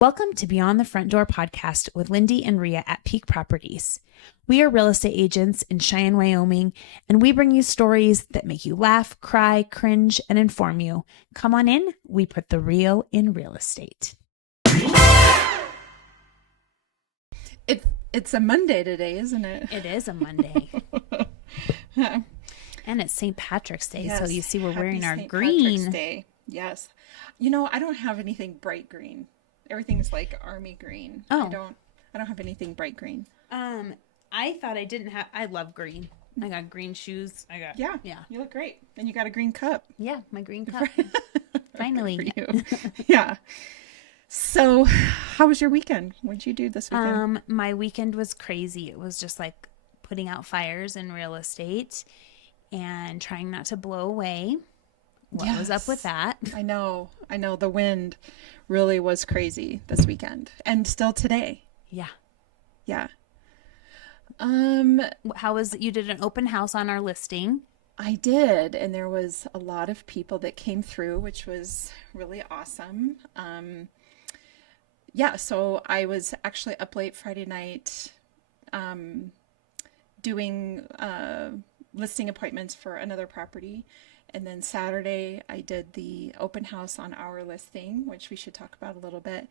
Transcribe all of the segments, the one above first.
Welcome to Beyond the Front Door podcast with Lindee and Rhea at Peak Properties. We are real estate agents in Cheyenne, Wyoming, and we bring you stories that make you laugh, cry, cringe, and inform you. Come on in. We put the real in real estate. It's a Monday today, isn't it? It is a Monday. And it's St. Patrick's Day, Yes. so you see we're Happy wearing our St. green. Patrick's Day. Yes. You know, I don't have anything bright green. Everything's like army green. Oh. I don't have anything bright green. I thought I didn't have. I love green. I got green shoes. Yeah. You look great. And you got a green cup. Yeah, my green cup. Finally. For you. Yeah. So, how was your weekend? What'd you do this weekend? My weekend was crazy. It was just like putting out fires in real estate and trying not to blow away. What was up with that? I know. The wind really was crazy this weekend and still today. Yeah. Yeah. How was you did an open house on our listing? I did, and there was a lot of people that came through, which was really awesome. Yeah, so I was actually up late Friday night doing listing appointments for another property. And then Saturday, I did the open house on our listing, which we should talk about a little bit.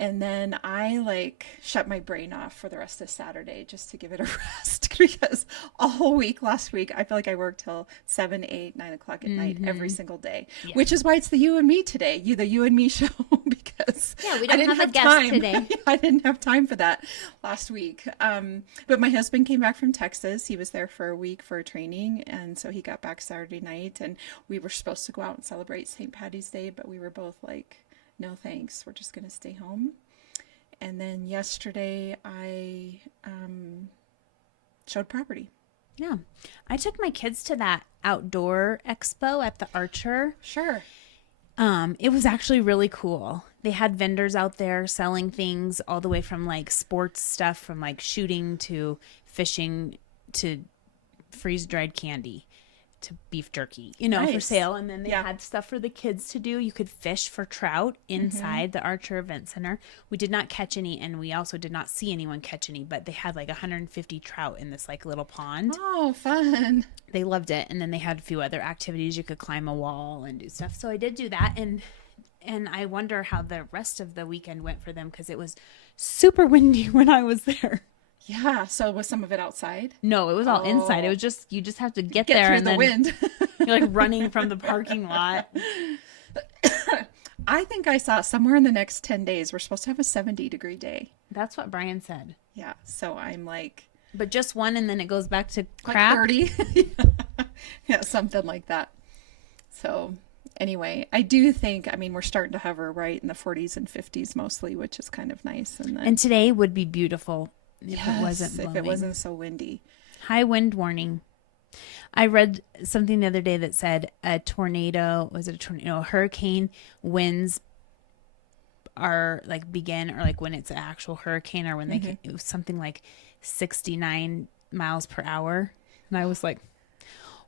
And then I shut my brain off for the rest of Saturday just to give it a rest because all week last week, I feel like I worked till 7, 8, 9 o'clock at night every single day, which is why it's the you and me today, the you and me show, because we don't have a guest today. I didn't have time for that last week. But my husband came back from Texas. He was there for a week for training. And so he got back Saturday night and we were supposed to go out and celebrate St. Patty's Day, but we were both like, no thanks, we're just going to stay home. And then yesterday I showed property. Yeah. I took my kids to that outdoor expo at the Archer. Sure. It was actually really cool. They had vendors out there selling things all the way from like sports stuff, from like shooting to fishing to freeze-dried candy to beef jerky, for Nice. sale. And then they had stuff for the kids to do. You could fish for trout inside the Archer Event Center. We did not catch any, and we also did not see anyone catch any, but they had like 150 trout in this like little pond. Oh, fun. They loved it. And then they had a few other activities. You could climb a wall and do stuff. So I did do that. And I wonder how the rest of the weekend went for them because it was super windy when I was there. Yeah. So was some of it outside? No, it was all inside. It was just, you just have to get there through and the then wind. you're like running from the parking lot. I think I saw somewhere in the next 10 days, we're supposed to have a 70-degree day. That's what Brian said. Yeah. So I'm like, But just one and then it goes back to crap. 30. Yeah, something like that. So anyway, I do think, we're starting to hover right in the 40s and 50s mostly, which is kind of nice. And then, And today would be beautiful if it wasn't blowing. if it wasn't so windy. High wind warning. I read something the other day that said a hurricane winds are like begin, or like when it's an actual hurricane, or when they can, it was something like 69 miles per hour. And I was like,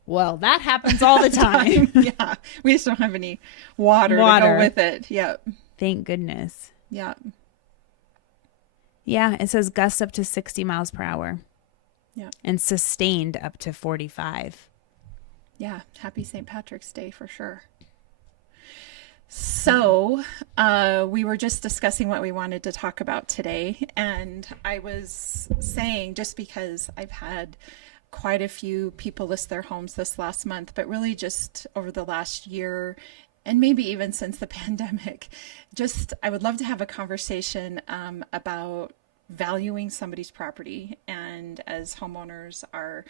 well, that happens all the time. Yeah. We just don't have any water to go with it. Yep. Thank goodness. Yeah. Yeah, it says gusts up to 60 miles per hour. Yeah. And sustained up to 45. Yeah. Happy St. Patrick's Day for sure. So we were just discussing what we wanted to talk about today. And I was saying, just because I've had quite a few people list their homes this last month, but really just over the last year, and maybe even since the pandemic, I would love to have a conversation about valuing somebody's property. And as homeowners are,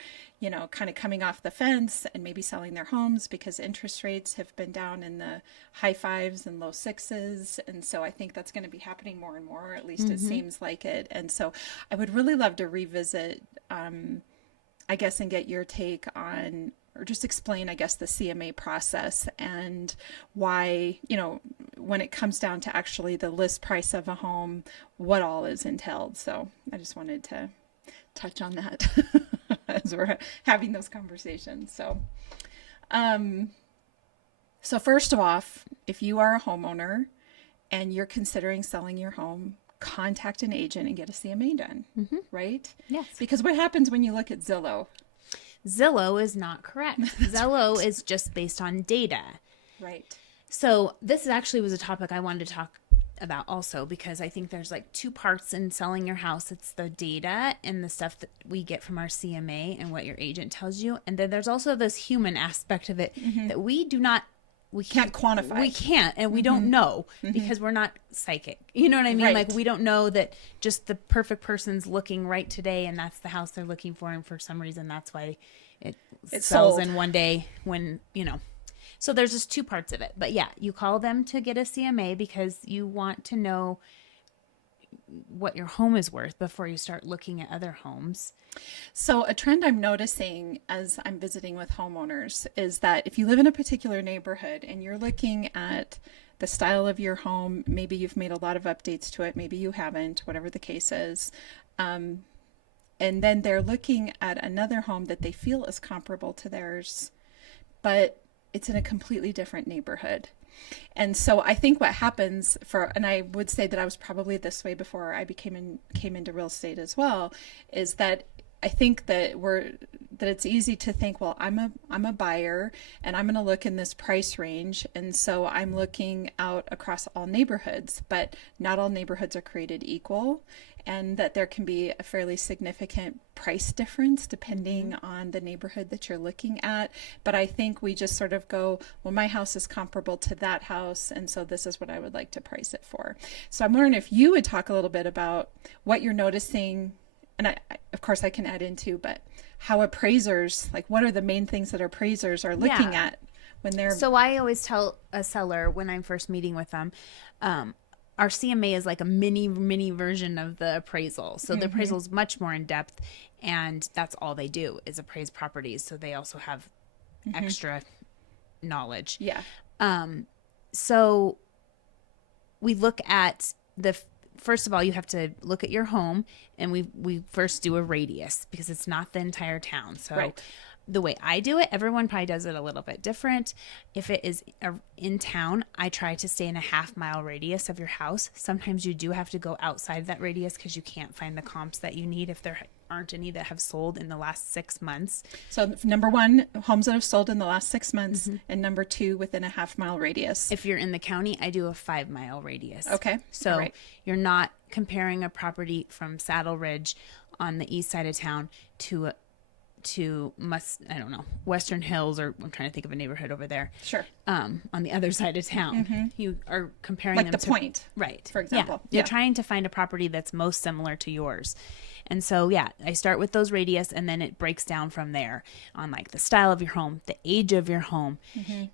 kind of coming off the fence and maybe selling their homes because interest rates have been down in the high 5s and low 6s. And so I think that's going to be happening more and more, at least it seems like it. And so I would really love to revisit, I guess, and get your take on, or just explain, I guess, the CMA process and why, when it comes down to actually the list price of a home, what all is entailed. So I just wanted to touch on that as we're having those conversations. So first off, if you are a homeowner and you're considering selling your home, contact an agent and get a CMA done, right? Yes. Because what happens when you look at Zillow? Zillow is not correct. Zillow is just based on data. Right. So this actually was a topic I wanted to talk about also, because I think there's like two parts in selling your house. It's the data and the stuff that we get from our CMA and what your agent tells you. And then there's also this human aspect of it that we can't quantify. We can't, and we don't know because we're not psychic. You know what I mean? Right. Like, we don't know that just the perfect person's looking right today and that's the house they're looking for. And for some reason, that's why it sells sold in one day when, So there's just two parts of it. But yeah, you call them to get a CMA because you want to know what your home is worth before you start looking at other homes. So a trend I'm noticing as I'm visiting with homeowners is that if you live in a particular neighborhood and you're looking at the style of your home, maybe you've made a lot of updates to it, maybe you haven't, whatever the case is. And then they're looking at another home that they feel is comparable to theirs, but it's in a completely different neighborhood. And so I think what happens and I would say that I was probably this way before I came into real estate as well, is that I think that it's easy to think, well, I'm a buyer and I'm going to look in this price range. And so I'm looking out across all neighborhoods, but not all neighborhoods are created equal, and that there can be a fairly significant price difference depending on the neighborhood that you're looking at. But I think we just sort of go, well, my house is comparable to that house, and so this is what I would like to price it for. So I'm wondering if you would talk a little bit about what you're noticing, and I of course I can add into, but how appraisers, like what are the main things that appraisers are looking at when they're... So I always tell a seller when I'm first meeting with them, our CMA is like a mini version of the appraisal. So the appraisal is much more in depth, and that's all they do is appraise properties. So they also have extra knowledge. Yeah. So we look at first of all, you have to look at your home, and we first do a radius because it's not the entire town. So the way I do it, everyone probably does it a little bit different. If it is in town, I try to stay in a 1/2 mile radius of your house. Sometimes you do have to go outside that radius because you can't find the comps that you need if there aren't any that have sold in the last 6 months. So number 1, homes that have sold in the last 6 months, and number 2, within a 1/2 mile radius. If you're in the county, I do a 5 mile radius. Okay. So you're not comparing a property from Saddle Ridge on the east side of town to Western Hills, or I'm trying to think of a neighborhood over there. Sure. On the other side of town. You are comparing them to Point. Right. For example. Yeah. You're trying to find a property that's most similar to yours. And so, I start with those radius, and then it breaks down from there on like the style of your home, the age of your home.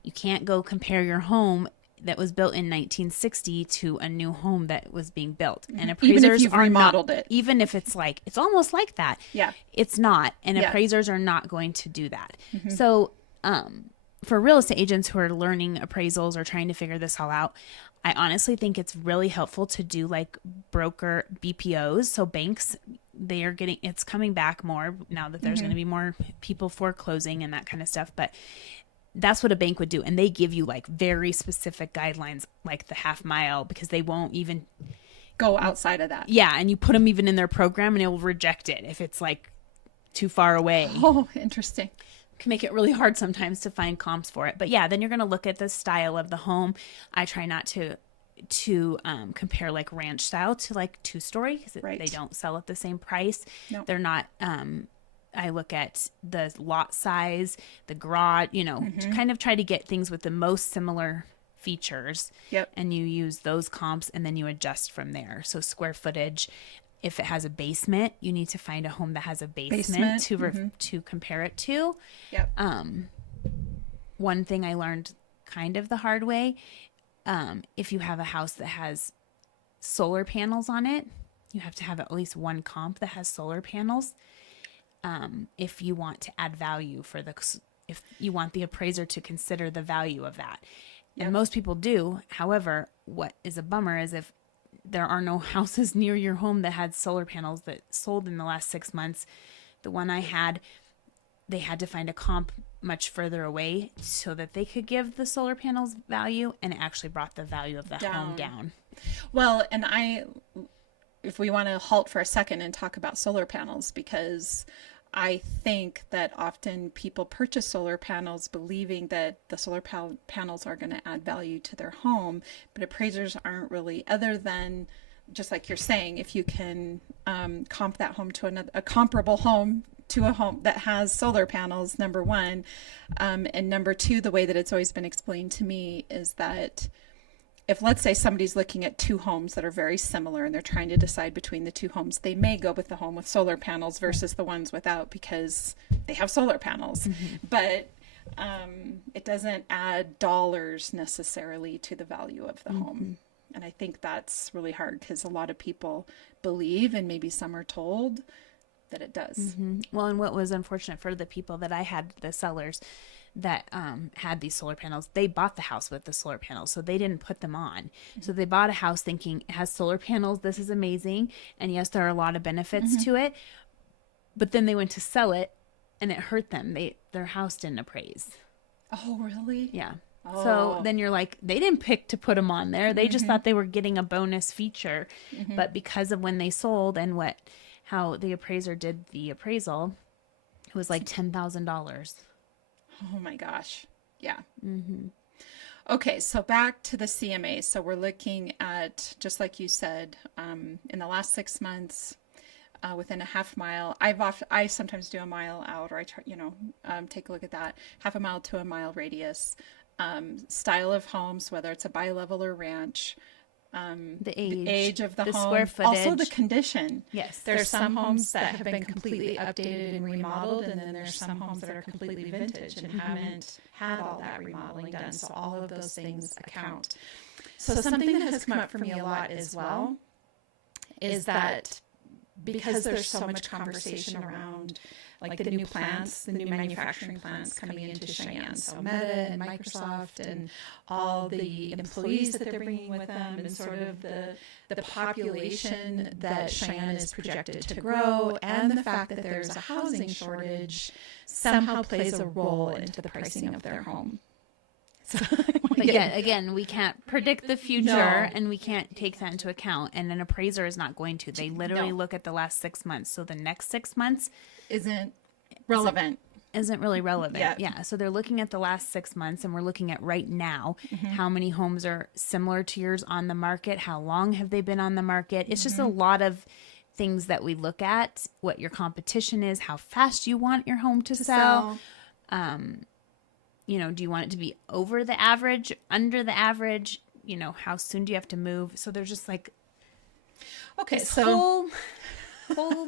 You can't go compare your home that was built in 1960 to a new home that was being built. And appraisers even if you've remodeled it. Even if it's like, it's almost like that. Yeah. It's not. And appraisers are not going to do that. So, for real estate agents who are learning appraisals or trying to figure this all out, I honestly think it's really helpful to do like broker BPOs. So banks, it's coming back more now that there's going to be more people foreclosing and that kind of stuff. But that's what a bank would do. And they give you like very specific guidelines, like the 1/2 mile, because they won't even go outside of that. Yeah. And you put them even in their program and it will reject it if it's like too far away. Oh, interesting. Can make it really hard sometimes to find comps for it. But then you're going to look at the style of the home. I try not to compare like ranch style to like 2-story because they don't sell at the same price. Nope. They're not, I look at the lot size, the garage, to kind of try to get things with the most similar features. Yep. And you use those comps and then you adjust from there. So square footage, if it has a basement, you need to find a home that has a basement. To compare it to. Yep. One thing I learned kind of the hard way, if you have a house that has solar panels on it, you have to have at least one comp that has solar panels. If you want to add value if you want the appraiser to consider the value of that. And most people do. However, what is a bummer is if there are no houses near your home that had solar panels that sold in the last 6 months. The one I had, they had to find a comp much further away so that they could give the solar panels value, and it actually brought the value of the home down. Well, and if we want to halt for a second and talk about solar panels, because I think that often people purchase solar panels believing that the solar panels are going to add value to their home, but appraisers aren't really, other than just like you're saying, if you can comp that home to a comparable home to a home that has solar panels, number one. And number two, the way that it's always been explained to me is that if, let's say, somebody's looking at two homes that are very similar and they're trying to decide between the two homes, they may go with the home with solar panels versus the ones without because they have solar panels. But it doesn't add dollars necessarily to the value of the home. And I think that's really hard because a lot of people believe, and maybe some are told, that it does. Well, and what was unfortunate for the people that I had, the sellers that had these solar panels, they bought the house with the solar panels, so they didn't put them on. So they bought a house thinking it has solar panels, this is amazing, and yes, there are a lot of benefits to it, but then they went to sell it and it hurt them. Their house didn't appraise. Oh, really? Yeah. So then you're like, they didn't pick to put them on there. They just thought they were getting a bonus feature. But because of when they sold and how the appraiser did the appraisal, it was like $10,000. Oh my gosh. Yeah. Okay, so back to the CMA. So we're looking at, just like you said, in the last 6 months, within a half mile. I sometimes do a mile out, or I try, take a look at that, half a mile to a mile radius. Style of homes, whether it's a bi-level or ranch, The age of the home, square footage, also the condition. Yes, there's some homes that have been completely updated and remodeled, and then there's some homes that are completely vintage and haven't had all that remodeling done. So all of those things account. So something that has come up for me a lot as well is that because there's so much conversation around like the new plants, the new manufacturing plants coming into Cheyenne. So Meta and Microsoft and all the employees that they're bringing with them, and sort of the population that Cheyenne is projected to grow, and the fact that there's a housing shortage somehow plays a role into the pricing of their home. So, but again, we can't predict the future, and we can't take that into account. And an appraiser is not going to. They literally look at the last 6 months. So the next 6 months isn't relevant. Isn't really relevant. Yet. Yeah. So they're looking at the last 6 months, and we're looking at right now. How many homes are similar to yours on the market? How long have they been on the market? It's just a lot of things that we look at. What your competition is, how fast you want your home to sell. Do you want it to be over the average, under the average? How soon do you have to move? So there's just like this whole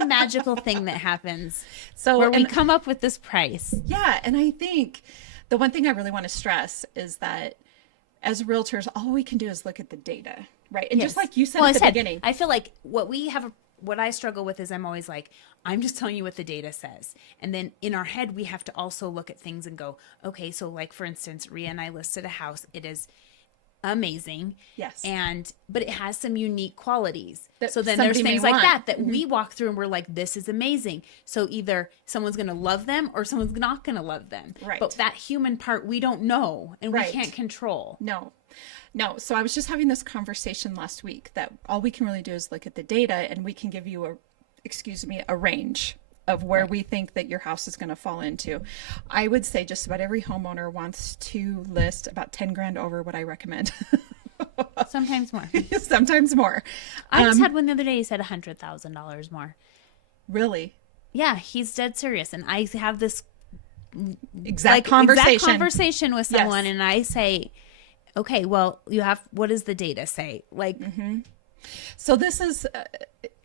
magical thing that happens. So where we come up with this price. Yeah, and I think the one thing I really want to stress is that as realtors, all we can do is look at the data, right? And just like you said at the beginning, I feel like what I struggle with is I'm always like, I'm just telling you what the data says. And then in our head, we have to also look at things and go, okay, so like, for instance, Rhea and I listed a house. It is amazing. Yes. But it has some unique qualities. So then there's things like that we walk through and we're like, this is amazing. So either someone's going to love them or someone's not going to love them. Right. But that human part, we don't know and we can't control. No. So I was just having this conversation last week that all we can really do is look at the data, and we can give you a range of where we think that your house is going to fall into. I would say just about every homeowner wants to list about 10 grand over what I recommend. Sometimes more. Sometimes more. I just had one the other day. He said $100,000 more. Really? Yeah, he's dead serious. And I have this exact conversation with someone, and I say, okay, well, what does the data say? Like, so this is,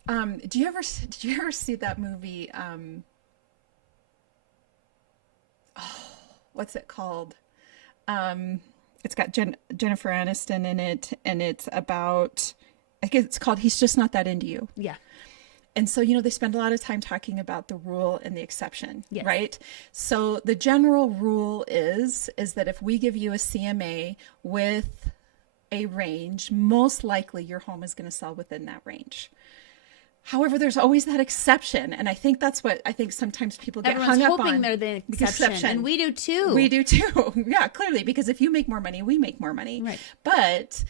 did you ever see that movie? What's it called? It's got Jennifer Aniston in it, and it's about, I guess it's called He's Just Not That Into You. Yeah. And so, they spend a lot of time talking about the rule and the exception, yes. right? So the general rule is that if we give you a CMA with a range, most likely your home is going to sell within that range. However, there's always that exception. And I think that's what I think sometimes people get Everyone's hung up hoping on. they're the exception. And we do too. We do too. Yeah, clearly, because if you make more money, we make more money. Right. But,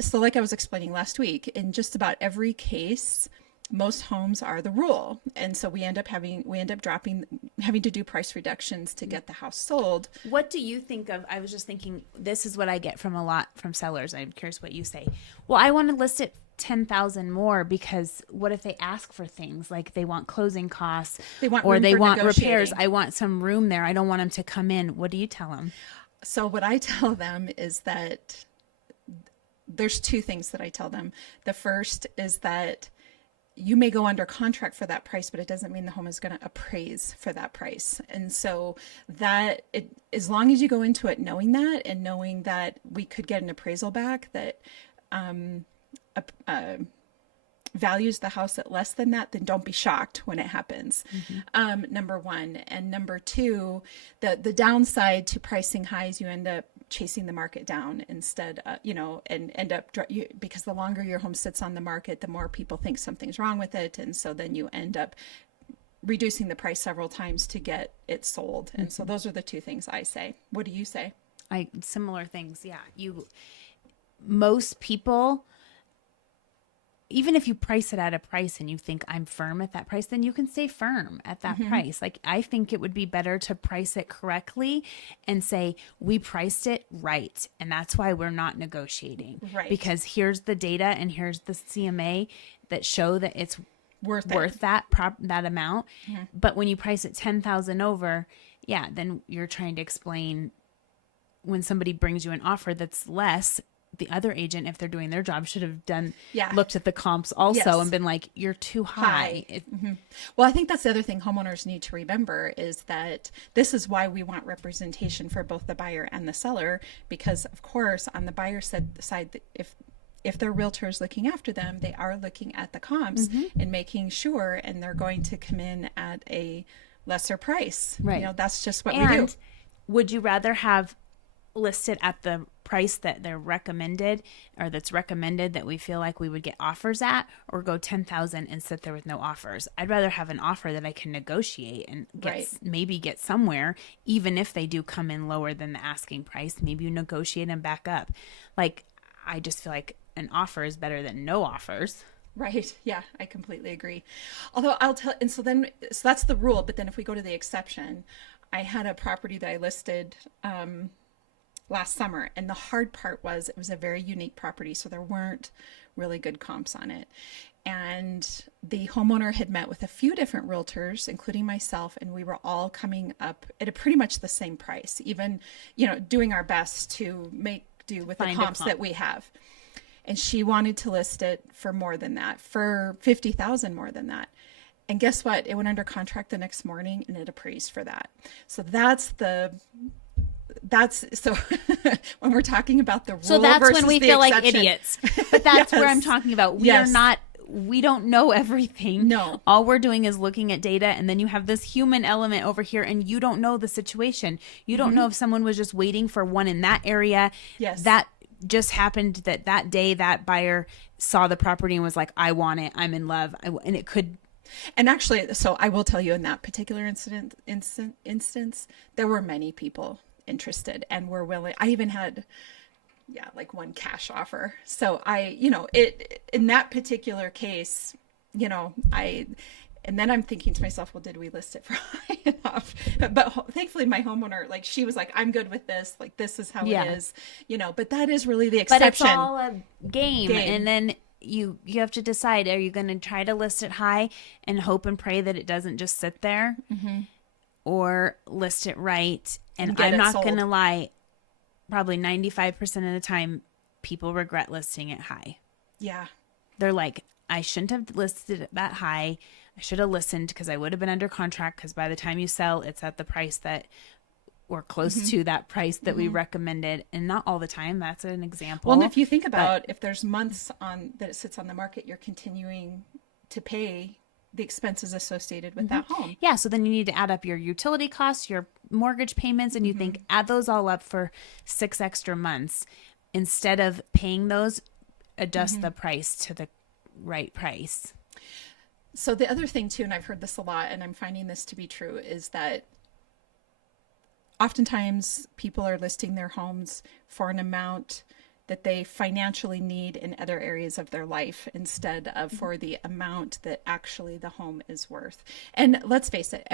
so like I was explaining last week, in just about every case, most homes are the rule. And so we end up having to do price reductions to get the house sold. What do you think of? I was just thinking, this is what I get from a lot from sellers. I'm curious what you say. Well, I want to list it 10,000 more because what if they ask for things like they want closing costs, They want or room they for want repairs? negotiating. I want some room there. I don't want them to come in. What do you tell them? So what I tell them is that there's two things that I tell them. The first is that you may go under contract for that price, but it doesn't mean the home is going to appraise for that price. And so as long as you go into it knowing that, and knowing that we could get an appraisal back that values the house at less than that, then don't be shocked when it happens. Number one. And number two, the downside to pricing high is you end up chasing the market down instead, and end up, because the longer your home sits on the market, the more people think something's wrong with it. And so then you end up reducing the price several times to get it sold. And so those are the two things I say. What do you say? Similar things. Yeah. Most people, even if you price it at a price and you think I'm firm at that price, then you can stay firm at that price. Like, I think it would be better to price it correctly and say, we priced it right. And that's why we're not negotiating. Right. Because here's the data and here's the CMA that show that it's worth that amount. But when you price it 10,000 over, then you're trying to explain when somebody brings you an offer that's less. The other agent, if they're doing their job, should have looked at the comps also and been like, you're too high. Well, I think that's the other thing homeowners need to remember is that this is why we want representation for both the buyer and the seller, because of course on the buyer side, if their realtor is looking after them, they are looking at the comps and making sure, and they're going to come in at a lesser price. Right. That's just what we do. Would you rather have listed at the price that they're recommended, or that's recommended that we feel like we would get offers at, or go 10,000 and sit there with no offers? I'd rather have an offer that I can negotiate and maybe get somewhere, even if they do come in lower than the asking price. Maybe you negotiate and back up. Like, I just feel like an offer is better than no offers. Right. Yeah, I completely agree. Although so that's the rule. But then if we go to the exception, I had a property that I listed last summer, and the hard part was it was a very unique property, so there weren't really good comps on it. And the homeowner had met with a few different realtors, including myself, and we were all coming up at a pretty much the same price, even, doing our best to make do with the comps that we have. And she wanted to list it for more than that, for 50,000 more than that. And guess what? It went under contract the next morning and it appraised for that. So so when we're talking about the rule, so that's versus when we the feel exception. like idiots. But that's where I'm talking about. We don't know everything. No. All we're doing is looking at data, and then you have this human element over here, and you don't know the situation. You don't know if someone was just waiting for one in that area. Yes. That just happened that day that buyer saw the property and was like, I want it. I'm in love. And it could. And actually, so I will tell you, in that particular instance, there were many people interested and were willing. I even had, like one cash offer. So in that particular case, and then I'm thinking to myself, well, did we list it for high enough? But thankfully my homeowner, she was like, I'm good with this. Like, this is how it is, but that is really the exception. But it's all a game. And then you have to decide, are you going to try to list it high and hope and pray that it doesn't just sit there, or list it right? And I'm not going to lie, probably 95% of the time people regret listing it high. Yeah. They're like, I shouldn't have listed it that high. I should have listened, because I would have been under contract, because by the time you sell, it's at the price that, or close to that price that we recommended. And not all the time. That's an example. Well, and if you think about, if there's months that it sits on the market, you're continuing to pay the expenses associated with that home. Yeah. So then you need to add up your utility costs, your mortgage payments, and you think, add those all up for 6 extra months. Instead of paying those, adjust the price to the right price. So the other thing too, and I've heard this a lot, and I'm finding this to be true, is that oftentimes people are listing their homes for an amount that they financially need in other areas of their life instead of for the amount that actually the home is worth. And let's face it,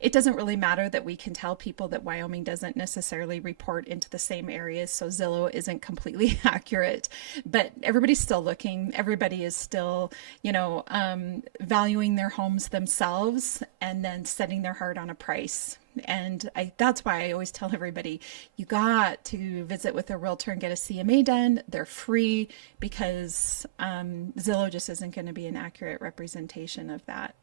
it doesn't really matter that we can tell people that Wyoming doesn't necessarily report into the same areas, so Zillow isn't completely accurate, but everybody's still looking. Everybody is still, valuing their homes themselves and then setting their heart on a price. And that's why I always tell everybody, you got to visit with a realtor and get a CMA done. They're free because Zillow just isn't going to be an accurate representation of that.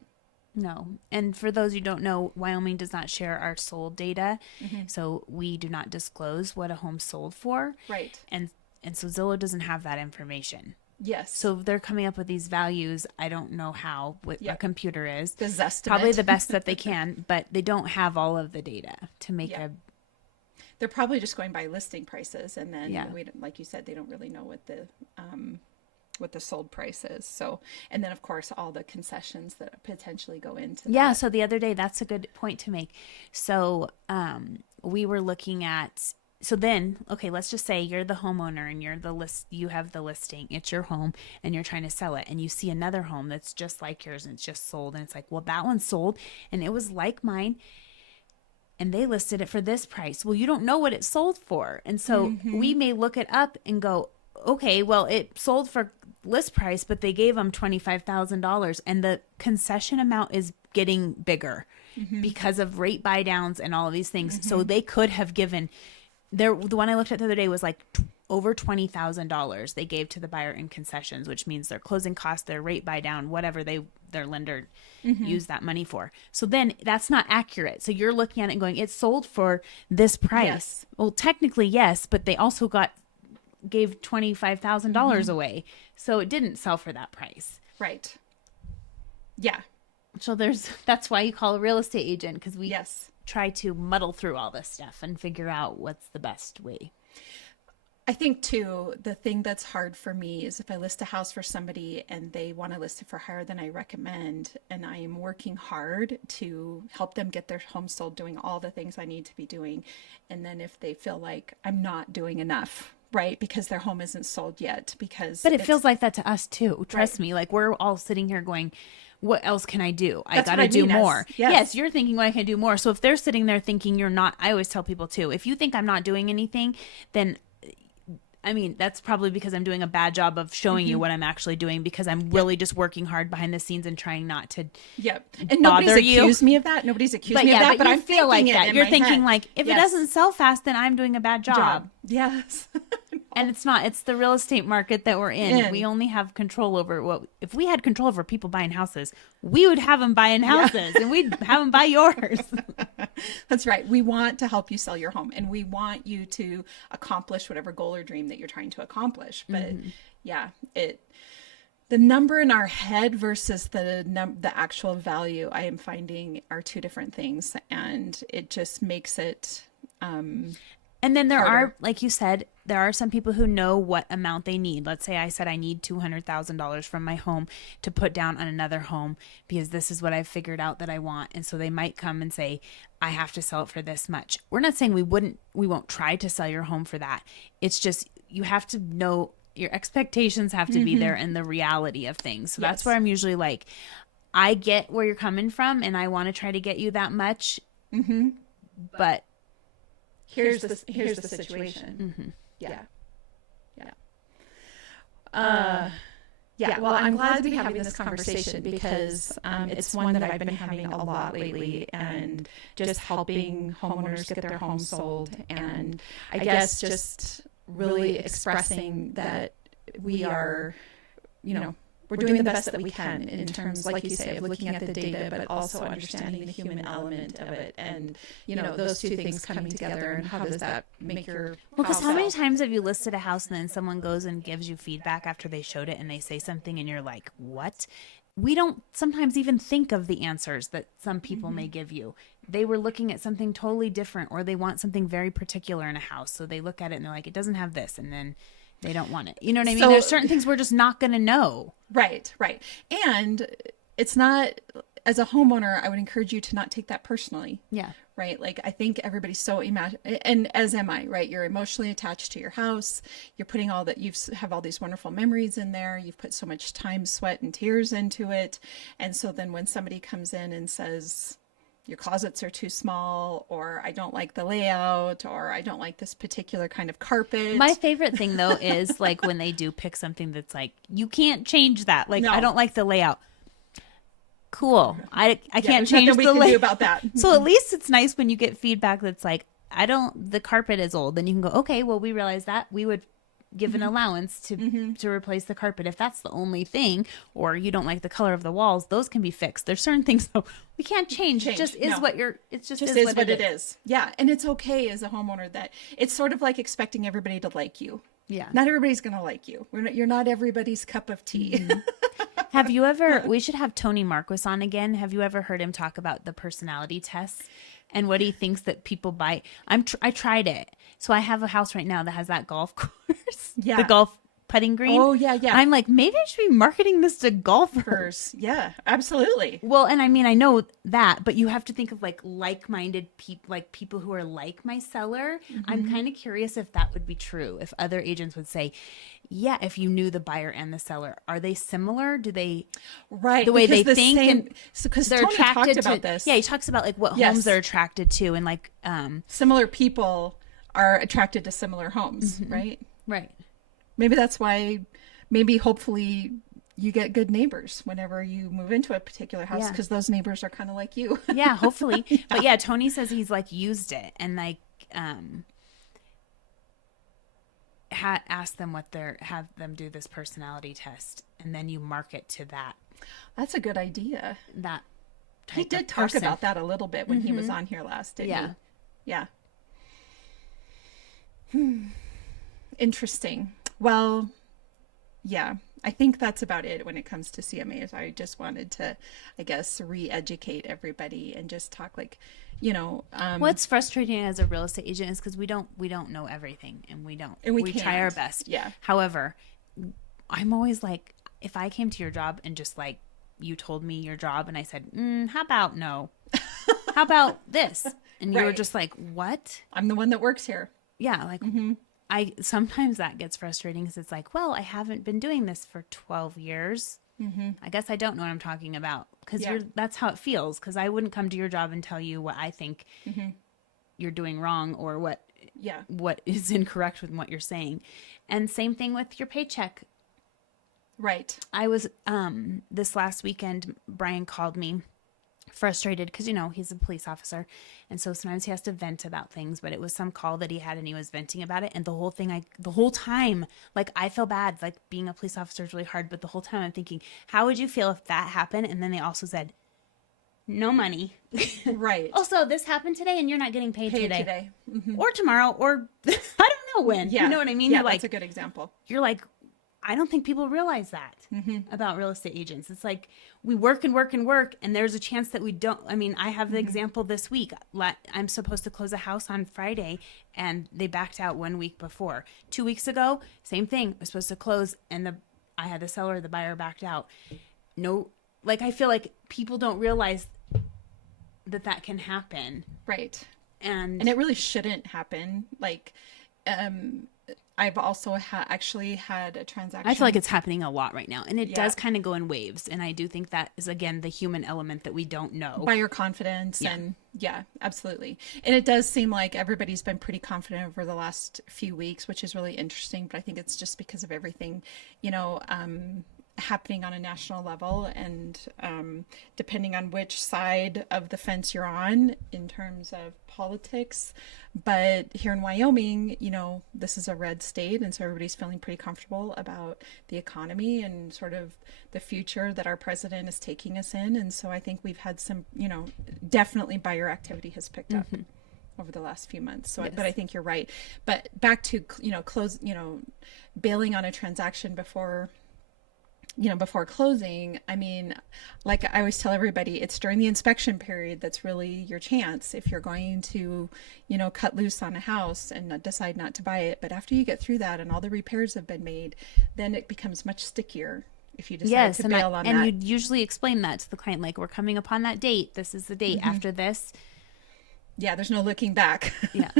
No. And for those who don't know, Wyoming does not share our sold data. So we do not disclose what a home sold for. Right. And so Zillow doesn't have that information. Yes. So they're coming up with these values. I don't know how what a computer is. The zestimate. Probably the best that they can, but they don't have all of the data to make They're probably just going by listing prices, and then like you said, they don't really know what the sold price is. So, and then of course all the concessions that potentially go into that. So the other day, that's a good point to make. So we were looking at, so then, okay, let's just say you're the homeowner and you have the listing, it's your home and you're trying to sell it, and you see another home that's just like yours and it's just sold, and it's like, well, that one's sold and it was like mine and they listed it for this price. Well, you don't know what it sold for. And so we may look it up and go, okay, well, it sold for list price, but they gave them $25,000 and the concession amount is getting bigger because of rate buy downs and all of these things. So they could have given the one I looked at the other day was like over $20,000 they gave to the buyer in concessions, which means their closing costs, their rate buy down, whatever their lender used that money for. So then that's not accurate. So you're looking at it and going, it sold for this price. Yes. Well, technically, yes, but they also gave $25,000 away. So it didn't sell for that price. Right. Yeah. So that's why you call a real estate agent, because we try to muddle through all this stuff and figure out what's the best way. I think too, the thing that's hard for me is if I list a house for somebody and they want to list it for higher than I recommend, and I am working hard to help them get their home sold, doing all the things I need to be doing. And then if they feel like I'm not doing enough, right, because their home isn't sold yet, but it feels like that to us too. Trust me, like we're all sitting here going, what else can I do? I got to do more. Yes, you're thinking, well, I can do more. So if they're sitting there thinking you're not, I always tell people too, if you think I'm not doing anything, then I mean, that's probably because I'm doing a bad job of showing you what I'm actually doing, because I'm really just working hard behind the scenes and trying not to and nobody's accused me of that. Nobody's accused me of that, but I feel like that. You're thinking like, if it doesn't sell fast, then I'm doing a bad job. Yes. And it's not. It's the real estate market that we're in. We only have control over if we had control over people buying houses, we would have them buying houses and we'd have them buy yours. That's right. We want to help you sell your home, and we want you to accomplish whatever goal or dream that you're trying to accomplish. But the number in our head versus the actual value, I am finding, are two different things, and it just makes it and then there are, like you said, there are some people who know what amount they need. Let's say I said I need $200,000 from my home to put down on another home because this is what I've figured out that I want. And so they might come and say, I have to sell it for this much. We're not saying we won't try to sell your home for that. It's just, you have to know your expectations have to be there and the reality of things. So that's where I'm usually like, I get where you're coming from and I want to try to get you that much. But here's the situation. Well, I'm glad to be having this conversation because it's one that I've been having a lot lately, and just helping homeowners get their homes sold, and I guess just really expressing that we are, we're doing the best that we can in terms, like you say, of looking at the data, but also understanding the human element of it. And, those two things coming together, and how does that make your because how many times have you listed a house and then someone goes and gives you feedback after they showed it and they say something and you're like, what? We don't sometimes even think of the answers that some people may give you. They were looking at something totally different, or they want something very particular in a house. So they look at it and they're like, it doesn't have this. And then They don't want it. You know what I mean? So- There's certain things we're just not going to know. Right. And it's not, as a homeowner, I would encourage you to not take that personally. Yeah. Right. Like, I think everybody's so and as am I, right? You're emotionally attached to your house. You're putting all that, have all these wonderful memories in there. You've put so much time, sweat, and tears into it. And so then when somebody comes in and says, your closets are too small, or I don't like the layout, or I don't like this particular kind of carpet. My favorite thing though is like when they do pick something that's like, you can't change that. Like, No. I don't like the layout. Cool. I can't there's change nothing we the can do layout. about that. So at least it's nice when you get feedback that's like, the carpet is old. Then you can go, okay, well, we realize that. We would give an allowance to replace the carpet if that's the only thing, or you don't like the color of the walls. Those can be fixed. There's certain things though we can't change. It just is No. what it just is what it is. Yeah. And it's okay as a homeowner that it's sort of like expecting everybody to like you. Yeah. Not everybody's going to like you. You're not everybody's cup of tea. Have you ever, we should have Tony Marquis on again. Have you ever heard him talk about the personality tests and what he thinks that people buy? I tried it. So I have a house right now that has that golf course. Yeah. The golf putting green. Oh, yeah. I'm like, maybe I should be marketing this to golfers. Yeah, absolutely. Well, and I mean, I know that, but you have to think of like-minded people, like people who are like my seller. I'm kind of curious if that would be true. If other agents would say, yeah, if you knew the buyer and the seller, are they similar? Do they, right? The way they the think, same, and because they're Tony attracted talked about to this. Yeah, he talks about like what Yes. homes they're attracted to, and like Similar people are attracted to similar homes, right? right. Maybe that's why. Maybe hopefully you get good neighbors whenever you move into a particular house, because those neighbors are kind of like you. Yeah, hopefully. But yeah, Tony says he's like used it and like ask them have them do this personality test, and then you market to that. That's a good idea. That type He did of talk person. about that a little bit when he was on here last, didn't he? Yeah. Interesting. Well, yeah, I think that's about it when it comes to CMAs. I just wanted to, I guess, re-educate everybody and just talk What's frustrating as a real estate agent is because we don't know everything, and we try our can't. best. Yeah. However, I'm always like, if I came to your job and just like you told me your job and I said, how about no? How about this? And you were Right. just like, what? I'm the one that works here. Yeah, like I sometimes that gets frustrating because it's like, well, I haven't been doing this for 12 years. I guess I don't know what I'm talking about, because that's how it feels. Because I wouldn't come to your job and tell you what I think you're doing wrong, or what is incorrect with what you're saying. And same thing with your paycheck. Right. I was this last weekend, Brian called me frustrated because he's a police officer, and so sometimes he has to vent about things, but it was some call that he had and he was venting about it, and the whole time like I feel bad, like being a police officer is really hard, but the whole time I'm thinking, how would you feel if that happened? And then they also said no money. Right. Also, this happened today and you're not getting paid today. Or tomorrow, or I don't know when. Yeah. You know what I mean? Yeah, You're like, that's a good example. you're like, I don't think people realize that about real estate agents. It's like we work and work and work, and there's a chance that we don't. I mean, I have the example this week. I'm supposed to close a house on Friday, and they backed out 1 week before. 2 weeks ago, same thing. I was supposed to close, and I had the seller, the buyer backed out. No, like I feel like people don't realize that can happen. Right. And it really shouldn't happen. Like, I've also actually had a transaction. I feel like it's happening a lot right now, and it does kind of go in waves. And I do think that is, again, the human element that we don't know. Buyer confidence. And absolutely. And it does seem like everybody's been pretty confident over the last few weeks, which is really interesting. But I think it's just because of everything, happening on a national level, and depending on which side of the fence you're on in terms of politics. But here in Wyoming, this is a red state, and so everybody's feeling pretty comfortable about the economy and sort of the future that our president is taking us in. And so I think we've had some, definitely buyer activity has picked up over the last few months. So, but I think you're right. But back to, bailing on a transaction before before closing, I mean, like I always tell everybody, it's during the inspection period that's really your chance if you're going to, cut loose on a house and decide not to buy it. But after you get through that and all the repairs have been made, then it becomes much stickier if you decide to bail on that. And you'd usually explain that to the client, like, we're coming upon that date. This is the date after this. Yeah, there's no looking back. Yeah.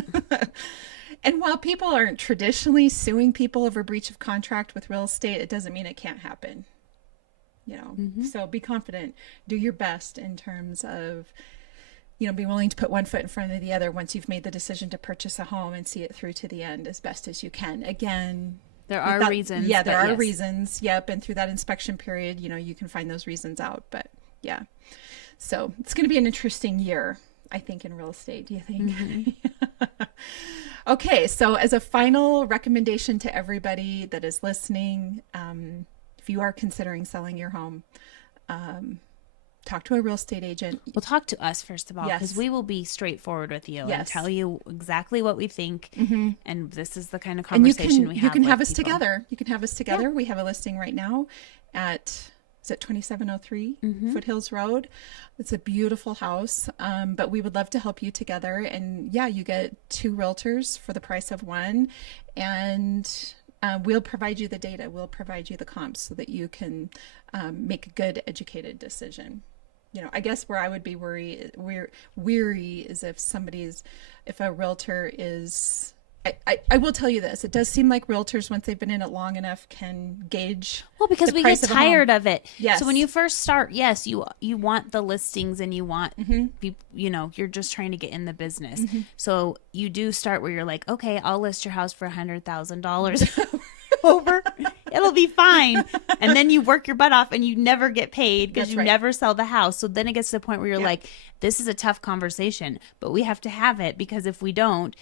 And while people aren't traditionally suing people over breach of contract with real estate, it doesn't mean it can't happen. So be confident, do your best in terms of, be willing to put one foot in front of the other once you've made the decision to purchase a home and see it through to the end as best as you can. Again, there are reasons. Yeah, there are reasons. Yep. And through that inspection period, you can find those reasons out. But yeah, so it's going to be an interesting year, I think, in real estate. Do you think? Okay, so as a final recommendation to everybody that is listening, if you are considering selling your home, talk to a real estate agent. Well, talk to us first of all, because we will be straightforward with you and tell you exactly what we think. And this is the kind of conversation we have. You can have us people. together. You can have us together. Yeah. We have a listing right now at, is it 2703 Foothills Road? It's a beautiful house, but we would love to help you together. And yeah, you get 2 realtors for the price of 1, and we'll provide you the data. We'll provide you the comps so that you can make a good, educated decision. I guess where I would be weary is if a realtor is. I will tell you this. It does seem like realtors, once they've been in it long enough, can gauge. Well, because we get tired of it. Yes. So when you first start, yes, you want the listings and you want, you're just trying to get in the business. So you do start where you're like, okay, I'll list your house for $100,000 over. It'll be fine. And then you work your butt off and you never get paid because you never sell the house. So then it gets to the point where you're like, this is a tough conversation, but we have to have it, because if we don't,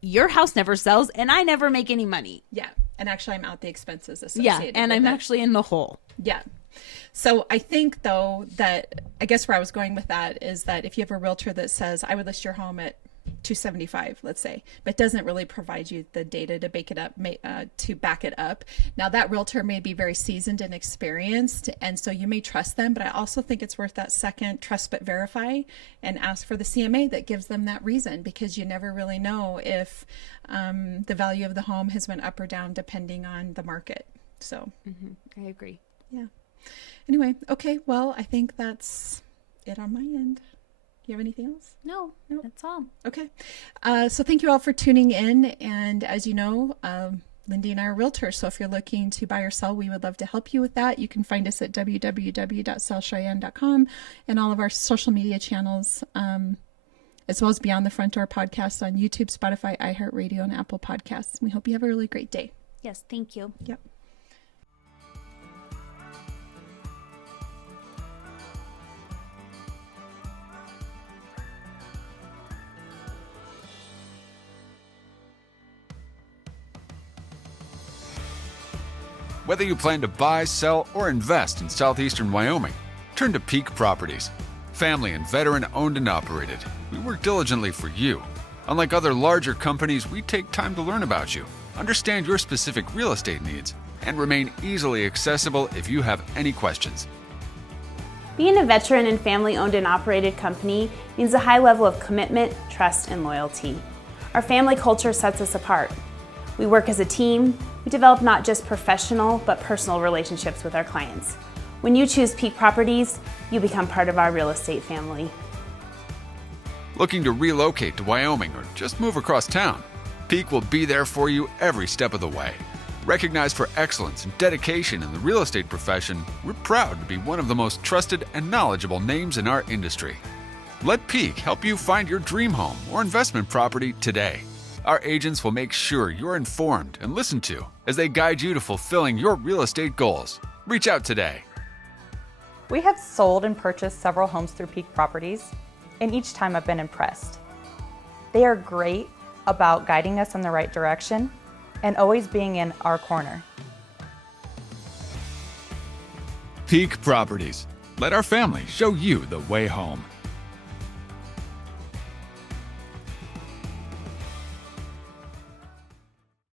your house never sells and I never make any money. Yeah. And actually I'm out the expenses associated with and I'm actually in the hole. Yeah. So I think though that, I guess where I was going with that is that if you have a realtor that says, I would list your home at $275, let's say, but doesn't really provide you the data to back it up. Now that realtor may be very seasoned and experienced, and so you may trust them, but I also think it's worth that second trust but verify and ask for the CMA that gives them that reason, because you never really know if the value of the home has went up or down depending on the market. So I agree. Yeah. Anyway, okay, well, I think that's it on my end. You have anything else? No, that's all. Okay. So thank you all for tuning in. And as you know, Lindee and I are realtors. So if you're looking to buy or sell, we would love to help you with that. You can find us at www.sellcheyenne.com and all of our social media channels, as well as Beyond the Front Door podcast on YouTube, Spotify, iHeartRadio, and Apple Podcasts. We hope you have a really great day. Yes, thank you. Yep. Whether you plan to buy, sell, or invest in southeastern Wyoming, turn to Peak Properties. Family and veteran owned and operated, we work diligently for you. Unlike other larger companies, we take time to learn about you, understand your specific real estate needs, and remain easily accessible if you have any questions. Being a veteran and family-owned and operated company means a high level of commitment, trust, and loyalty. Our family culture sets us apart. We work as a team. We develop not just professional, but personal relationships with our clients. When you choose Peak Properties, you become part of our real estate family. Looking to relocate to Wyoming or just move across town? Peak will be there for you every step of the way. Recognized for excellence and dedication in the real estate profession, we're proud to be one of the most trusted and knowledgeable names in our industry. Let Peak help you find your dream home or investment property today. Our agents will make sure you're informed and listened to as they guide you to fulfilling your real estate goals. Reach out today. We have sold and purchased several homes through Peak Properties, and each time I've been impressed. They are great about guiding us in the right direction and always being in our corner. Peak Properties. Let our family show you the way home.